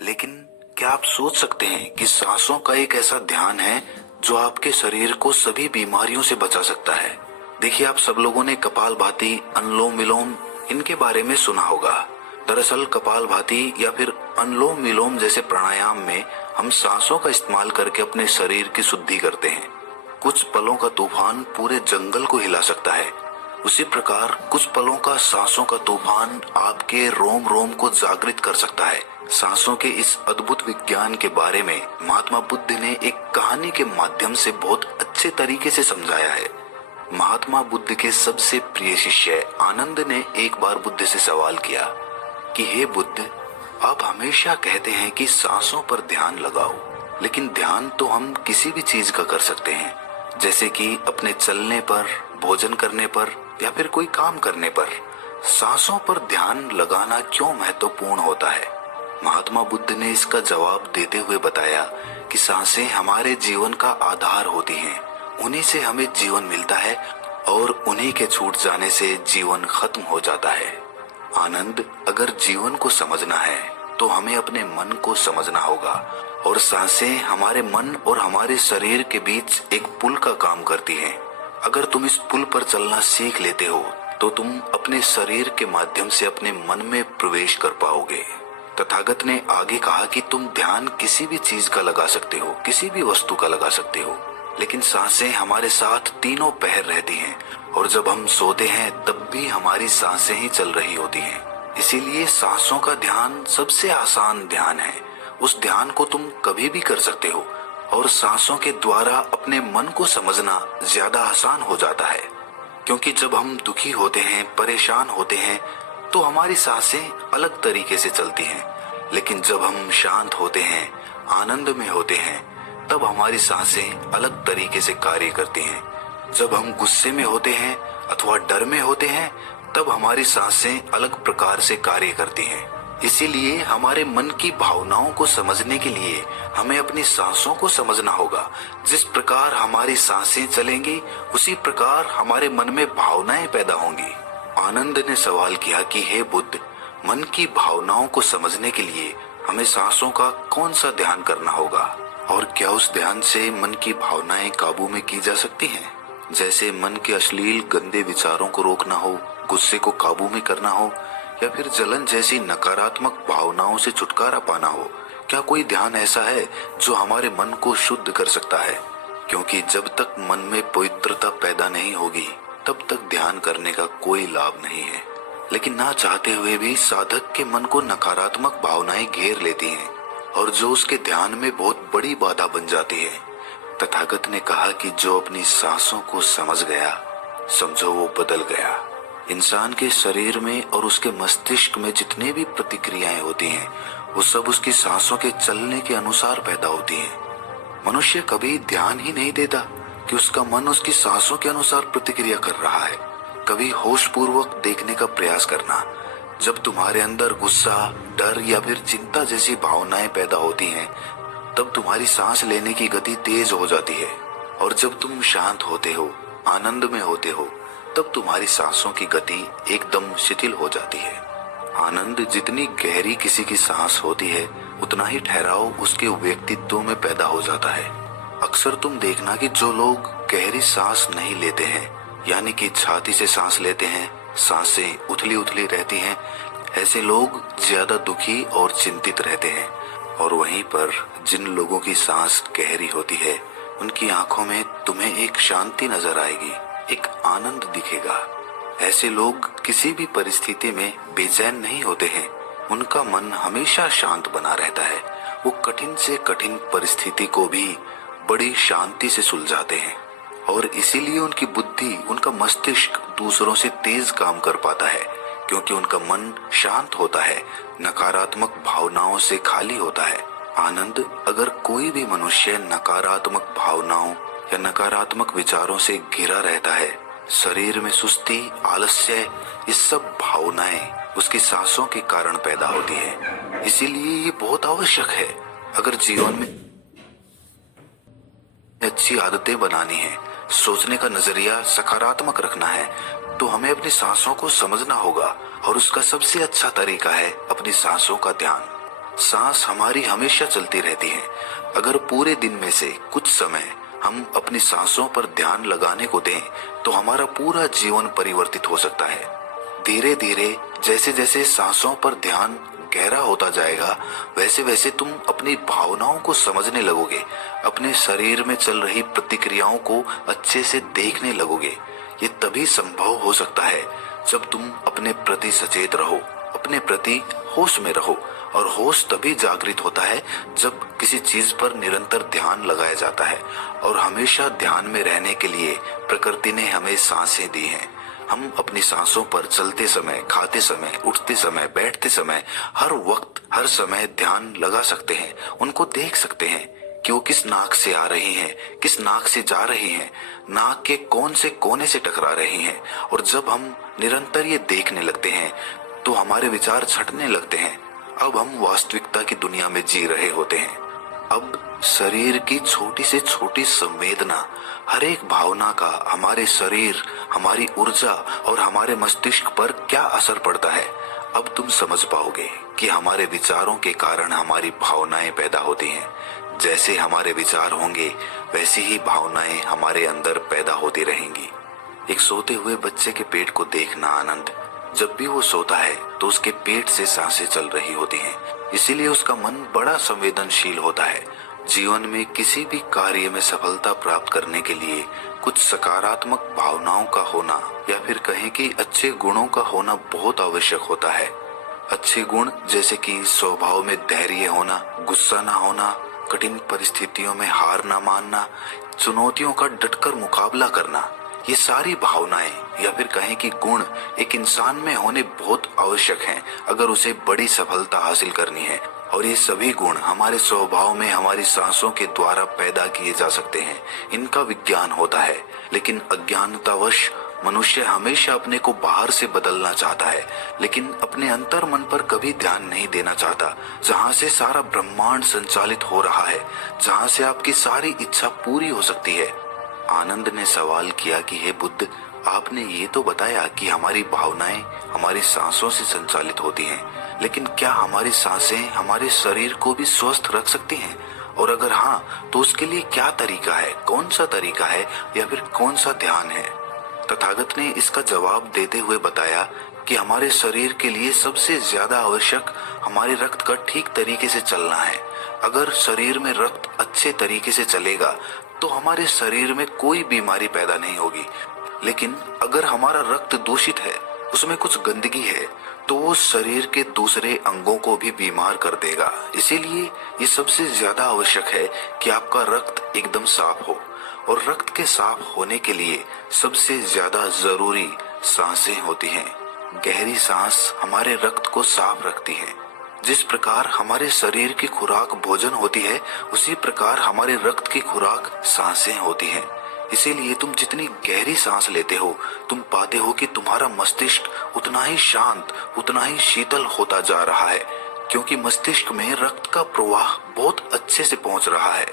लेकिन क्या आप सोच सकते हैं कि सांसों का एक ऐसा ध्यान है जो आपके शरीर को सभी बीमारियों से बचा सकता है। देखिए, आप सब लोगों ने कपालभाति, अनुलोम विलोम इनके बारे में सुना होगा। दरअसल कपालभाति या फिर अनुलोम विलोम जैसे प्राणायाम में हम सांसों का इस्तेमाल करके अपने शरीर की शुद्धि करते हैं। कुछ पलों का तूफान पूरे जंगल को हिला सकता है, उसी प्रकार कुछ पलों का सांसों का तूफान आपके रोम रोम को जागृत कर सकता है। सांसों के इस अद्भुत विज्ञान के बारे में महात्मा बुद्ध ने एक कहानी के माध्यम से बहुत अच्छे तरीके से समझाया है। महात्मा बुद्ध के सबसे प्रिय शिष्य आनंद ने एक बार बुद्ध से सवाल किया कि हे बुद्ध, आप हमेशा कहते हैं कि सांसों पर ध्यान लगाओ, लेकिन ध्यान तो हम किसी भी चीज का कर सकते हैं, जैसे कि अपने चलने पर, भोजन करने पर या फिर कोई काम करने पर। सांसों पर ध्यान लगाना क्यों महत्वपूर्ण होता है? महात्मा बुद्ध ने इसका जवाब देते हुए बताया कि सांसें हमारे जीवन का आधार होती हैं। उन्हीं से हमें जीवन मिलता है और उन्हीं के छूट जाने से जीवन खत्म हो जाता है। आनंद, अगर जीवन को समझना है तो हमें अपने मन को समझना होगा, और सांसें हमारे मन और हमारे शरीर के बीच एक पुल का काम करती हैं। अगर तुम इस पुल पर चलना सीख लेते हो तो तुम अपने शरीर के माध्यम से अपने मन में प्रवेश कर पाओगे। तथागत ने आगे कहा कि तुम ध्यान किसी भी चीज का लगा सकते हो, किसी भी वस्तु का लगा सकते हो, लेकिन सांसें हमारे साथ तीनों पहर रहती हैं, और जब हम सोते हैं तब भी हमारी सांसें ही चल रही होती हैं। इसीलिए सांसों का ध्यान सबसे आसान ध्यान है। उस ध्यान को तुम कभी भी कर सकते हो, और सांसों के द्वारा अपने मन को समझना ज्यादा आसान हो जाता है। क्योंकि जब हम दुखी होते हैं, परेशान होते हैं, तो हमारी सांसें अलग तरीके से चलती हैं, लेकिन जब हम शांत होते हैं, आनंद में होते हैं, तब हमारी सांसें अलग तरीके से कार्य करती हैं। जब हम गुस्से में होते हैं अथवा डर में होते हैं, तब हमारी सांसें अलग प्रकार से कार्य करती हैं। इसीलिए हमारे मन की भावनाओं को समझने के लिए हमें अपनी सांसों को समझना होगा। जिस प्रकार हमारी सांसें चलेंगी, उसी प्रकार हमारे मन में भावनाएं पैदा होंगी। आनंद ने सवाल किया कि हे बुद्ध, मन की भावनाओं को समझने के लिए हमें सांसों का कौन सा ध्यान करना होगा, और क्या उस ध्यान से मन की भावनाएं काबू में की जा सकती हैं? जैसे मन के अश्लील गंदे विचारों को रोकना हो, गुस्से को काबू में करना हो, या फिर जलन जैसी नकारात्मक भावनाओं से छुटकारा पाना हो। क्या कोई ध्यान ऐसा है जो हमारे मन को शुद्ध कर सकता है? क्योंकि जब तक मन में पवित्रता पैदा नहीं होगी, तब तक ध्यान करने का कोई लाभ नहीं है। लेकिन ना चाहते हुए भी साधक के मन को नकारात्मक भावनाएं घेर लेती हैं, और जो उसके ध्यान में बहुत बड़ी बाधा बन जाती है। तथागत ने कहा कि जो अपनी सांसों को समझ गया, समझो वो बदल गया। इंसान के शरीर में और उसके मस्तिष्क में जितने भी प्रतिक्रियाएं होती हैं, वो सब उसकी सांसों के चलने के अनुसार पैदा होती हैं। मनुष्य कभी ध्यान ही नहीं देता कि उसका मन उसकी सांसों के अनुसार प्रतिक्रिया कर रहा है। कभी होश पूर्वक देखने का प्रयास करना। जब तुम्हारे अंदर गुस्सा, डर या फिर चिंता जैसी भावनाएं पैदा होती हैं, तब तुम्हारी सांस लेने की गति तेज हो जाती है, और जब तुम शांत होते हो, आनंद में होते हो, तब तुम्हारी सांसों की गति एकदम शिथिल हो जाती है। आनंद, जितनी गहरी किसी की सांस होती है, उतना ही ठहराव उसके व्यक्तित्व में पैदा हो जाता है। अक्सर तुम देखना कि जो लोग गहरी सांस नहीं लेते हैं, यानी कि छाती से सांस लेते हैं, सांसें उथली उथली रहती हैं, ऐसे लोग ज्यादा दुखी और चिंतित रहते हैं। और वहीं पर जिन लोगों की सांस गहरी होती है, उनकी आंखों में तुम्हें एक शांति नजर आएगी, एक आनंद दिखेगा। ऐसे लोग किसी भी परिस्थिति में बेचैन नहीं होते हैं। उनका मन हमेशा शांत बना रहता है। वो कठिन से कठिन परिस्थिति को भी बड़ी शांति से सुलझाते हैं, और इसीलिए उनकी बुद्धि, उनका मस्तिष्क दूसरों से तेज काम कर पाता है, क्योंकि उनका मन शांत होता है, नकारात्मक भावनाओं से खाली होता है। आनंद, अगर कोई भी मनुष्य नकारात्मक भावनाओं या नकारात्मक विचारों से घिरा रहता है, शरीर में सुस्ती, आलस्य, ये सब भावनाएं उसकी सांसों के कारण पैदा होती है। इसीलिए ये बहुत आवश्यक है। अगर जीवन में अच्छी आदतें बनानी है, सोचने का नजरिया सकारात्मक रखना है, तो हमें अपनी सांसों को समझना होगा, और उसका सबसे अच्छा तरीका है अपनी सांसों का ध्यान। सांस हमारी हमेशा चलती रहती है। अगर पूरे दिन में से कुछ समय हम अपनी सांसों पर ध्यान लगाने को दें तो हमारा पूरा जीवन परिवर्तित हो सकता है। धीरे धीरे जैसे जैसे सांसों पर ध्यान गहरा होता जाएगा, वैसे वैसे तुम अपनी भावनाओं को समझने लगोगे, अपने शरीर में चल रही प्रतिक्रियाओं को अच्छे से देखने लगोगे। ये तभी संभव हो सकता है जब तुम अपने प्रति सचेत रहो, अपने प्रति होश में रहो। और होश तभी जागृत होता है जब किसी चीज पर निरंतर ध्यान लगाया जाता है। और हमेशा ध्यान में रहने के लिए प्रकृति ने हमें सांसें दी हैं। हम अपनी सांसों पर चलते समय, खाते समय, उठते समय, बैठते समय, हर वक्त हर समय ध्यान लगा सकते हैं। उनको देख सकते हैं कि वो किस नाक से आ रही हैं, किस नाक से जा रही हैं, नाक के कौन से कोने से टकरा रही हैं। और जब हम निरंतर ये देखने लगते हैं तो हमारे विचार छटने लगते हैं। अब हम वास्तविकता की दुनिया में जी रहे होते हैं। अब शरीर की छोटी से छोटी संवेदना, हर एक भावना का हमारे शरीर, हमारी ऊर्जा और हमारे मस्तिष्क पर क्या असर पड़ता है, अब तुम समझ पाओगे कि हमारे विचारों के कारण हमारी भावनाएं पैदा होती हैं। जैसे हमारे विचार होंगे वैसी ही भावनाएं हमारे अंदर पैदा होती रहेंगी। एक सोते हुए बच्चे के पेट को देखना आनंद। जब भी वो सोता है तो उसके पेट से सांसें चल रही होती हैं, इसीलिए उसका मन बड़ा संवेदनशील होता है। जीवन में किसी भी कार्य में सफलता प्राप्त करने के लिए कुछ सकारात्मक भावनाओं का होना या फिर कहें कि अच्छे गुणों का होना बहुत आवश्यक होता है। अच्छे गुण जैसे कि स्वभाव में धैर्य होना, गुस्सा ना होना, कठिन परिस्थितियों में हार ना मानना, चुनौतियों का डटकर मुकाबला करना, ये सारी भावनाएं या फिर कहें कि गुण एक इंसान में होने बहुत आवश्यक हैं अगर उसे बड़ी सफलता हासिल करनी है। और ये सभी गुण हमारे स्वभाव में हमारी सांसों के द्वारा पैदा किए जा सकते हैं। इनका विज्ञान होता है, लेकिन अज्ञानतावश मनुष्य हमेशा अपने को बाहर से बदलना चाहता है, लेकिन अपने अंतर मन पर कभी ध्यान नहीं देना चाहता, जहाँ से सारा ब्रह्मांड संचालित हो रहा है, जहाँ से आपकी सारी इच्छा पूरी हो सकती है। आनंद ने सवाल किया कि हे बुद्ध, आपने ये तो बताया कि हमारी भावनाएं हमारी सांसों से संचालित होती हैं, लेकिन क्या हमारी सांसें हमारे शरीर को भी स्वस्थ रख सकती हैं? और अगर हाँ, तो उसके लिए क्या तरीका है, कौन सा तरीका है या फिर कौन सा ध्यान है? तथागत ने इसका जवाब देते हुए बताया कि हमारे शरीर के लिए सबसे ज्यादा आवश्यक हमारे रक्त का ठीक तरीके से चलना है। अगर शरीर में रक्त अच्छे तरीके से चलेगा तो हमारे शरीर में कोई बीमारी पैदा नहीं होगी। लेकिन अगर हमारा रक्त दूषित है, उसमें कुछ गंदगी है, तो वो शरीर के दूसरे अंगों को भी बीमार कर देगा। इसीलिए ये सबसे ज्यादा आवश्यक है कि आपका रक्त एकदम साफ हो। और रक्त के साफ होने के लिए सबसे ज्यादा जरूरी सांसें होती हैं। गहरी सांस हमारे रक्त को साफ रखती है। जिस प्रकार हमारे शरीर की खुराक भोजन होती है, उसी प्रकार हमारे रक्त की खुराक सांसें होती हैं। इसीलिए तुम जितनी गहरी सांस लेते हो, तुम पाते हो कि तुम्हारा मस्तिष्क उतना ही शांत, उतना ही शीतल होता जा रहा है, क्योंकि मस्तिष्क में रक्त का प्रवाह बहुत अच्छे से पहुंच रहा है।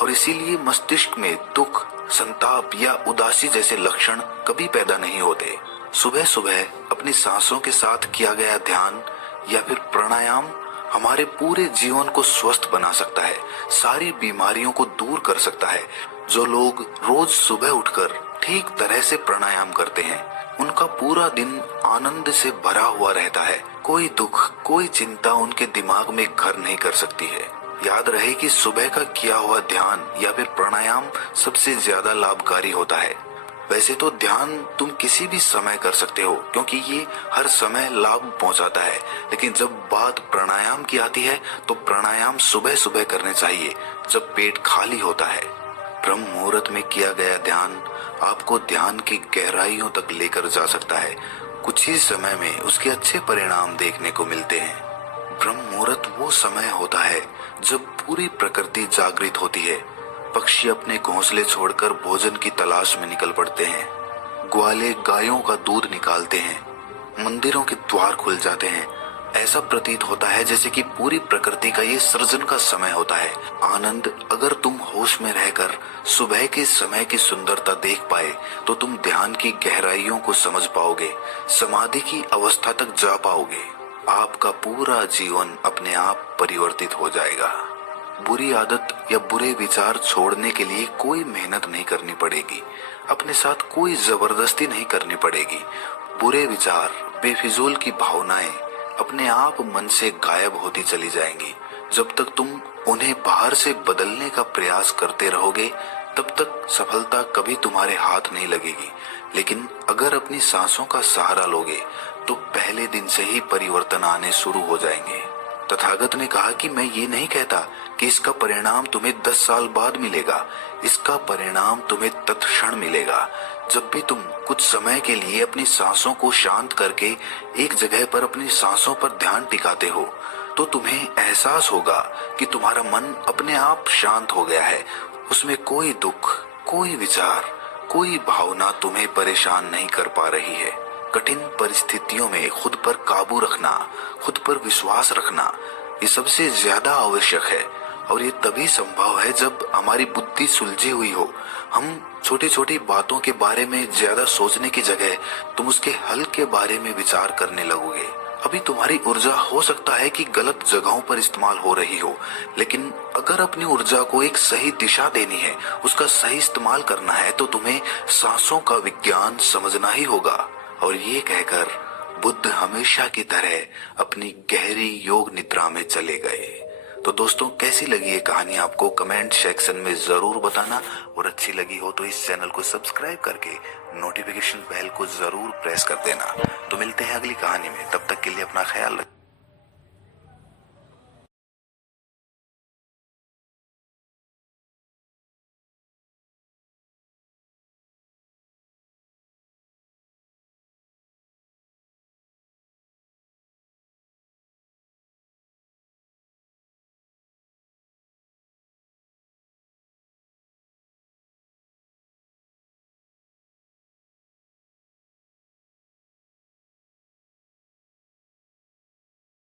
और इसीलिए मस्तिष्क में दुख, संताप या उदासी जैसे लक्षण कभी पैदा नहीं होते। सुबह सुबह अपनी सांसों के साथ किया गया ध्यान या फिर प्राणायाम हमारे पूरे जीवन को स्वस्थ बना सकता है, सारी बीमारियों को दूर कर सकता है। जो लोग रोज सुबह उठकर ठीक तरह से प्राणायाम करते हैं, उनका पूरा दिन आनंद से भरा हुआ रहता है। कोई दुख, कोई चिंता उनके दिमाग में घर नहीं कर सकती है। याद रहे कि सुबह का किया हुआ ध्यान या फिर प्राणायाम सबसे ज्यादा लाभकारी होता है। वैसे तो ध्यान तुम किसी भी समय कर सकते हो, क्योंकि ये हर समय लाभ पहुंचाता है, लेकिन जब बात प्राणायाम की आती है तो प्राणायाम सुबह सुबह करने चाहिए जब पेट खाली होता है। ब्रह्म मुहूर्त में किया गया ध्यान आपको ध्यान की गहराइयों तक लेकर जा सकता है। कुछ ही समय में उसके अच्छे परिणाम देखने को मिलते हैं। ब्रह्म मुहूर्त वो समय होता है जब पूरी प्रकृति जागृत होती है। पक्षी अपने घोंसले छोड़कर भोजन की तलाश में निकल पड़ते हैं। ग्वाले गायों का दूध निकालते हैं। मंदिरों के द्वार खुल जाते हैं। ऐसा प्रतीत होता है जैसे कि पूरी प्रकृति का ये सृजन का समय होता है। आनंद, अगर तुम होश में रहकर सुबह के समय की सुंदरता देख पाए तो तुम ध्यान की गहराइयों को समझ पाओगे, समाधि की अवस्था तक जा पाओगे। आपका पूरा जीवन अपने आप परिवर्तित हो जाएगा। बुरी आदत या बुरे विचार छोड़ने के लिए कोई मेहनत नहीं करनी पड़ेगी, अपने साथ कोई जबरदस्ती नहीं करनी पड़ेगी। बुरे विचार, बेफिजूल की भावनाएं अपने आप मन से गायब होती चली जाएंगी। जब तक तुम उन्हें बाहर से बदलने का प्रयास करते रहोगे, तब तक सफलता कभी तुम्हारे हाथ नहीं लगेगी। लेकिन अगर अपनी सांसों का सहारा लोगे, तो पहले दिन से ही परिवर्तन आने शुरू हो जाएंगे। तथागत ने कहा कि मैं ये नहीं कहता कि इसका परिणाम तुम्हें 10 साल बाद मिलेगा, इसका परिणाम तुम्हें तत्क्षण मिलेगा। जब भी तुम कुछ समय के लिए अपनी सांसों को शांत करके एक जगह पर अपनी सांसों पर ध्यान टिकाते हो, तो तुम्हें एहसास होगा कि तुम्हारा मन अपने आप शांत हो गया है। उसमें कोई दुख, कोई विचार, कोई भावना तुम्हें परेशान नहीं कर पा रही है। कठिन परिस्थितियों में खुद पर काबू रखना, खुद पर विश्वास रखना, ये सबसे ज्यादा आवश्यक है। और ये तभी संभव है जब हमारी बुद्धि सुलझी हुई हो। हम छोटी छोटी बातों के बारे में ज्यादा सोचने की जगह तुम उसके हल के बारे में विचार करने लगोगे। अभी तुम्हारी ऊर्जा हो सकता है कि गलत जगहों पर इस्तेमाल हो रही हो, लेकिन अगर अपनी ऊर्जा को एक सही दिशा देनी है, उसका सही इस्तेमाल करना है, तो तुम्हें सांसों का विज्ञान समझना ही होगा। और ये कहकर बुद्ध हमेशा की तरह अपनी गहरी योग निद्रा में चले गए। तो दोस्तों, कैसी लगी ये कहानी आपको कमेंट सेक्शन में जरूर बताना, और अच्छी लगी हो तो इस चैनल को सब्सक्राइब करके नोटिफिकेशन बेल को जरूर प्रेस कर देना। तो मिलते हैं अगली कहानी में, तब तक के लिए अपना ख्याल रखें।